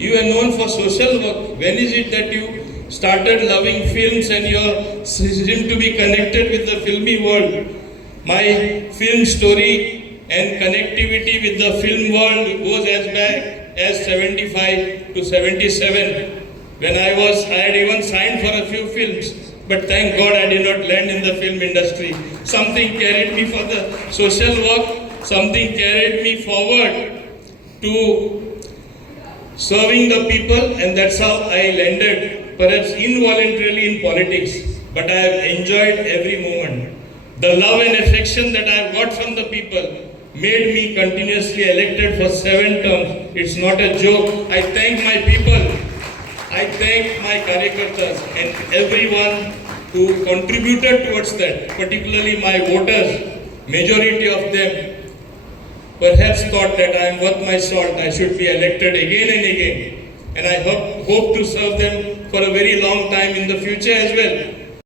You are known for social work. When is it that you started loving films and you seem to be connected with the filmy world? My film story and connectivity with the film world goes as back as 75 to 77. When I had even signed for a few films, but thank God I did not land in the film industry. Something carried me for the social work, something carried me forward to serving the people, and that's how I landed, perhaps involuntarily, in politics. But I have enjoyed every moment. The love and affection that I have got from the people made me continuously elected for 7 terms. It's not a joke. I thank my people. I thank my karyakartas and everyone who contributed towards that, particularly my voters. Majority of them perhaps thought that I am worth my salt. I should be elected again and again. And I hope to serve them for a very long time in the future as well.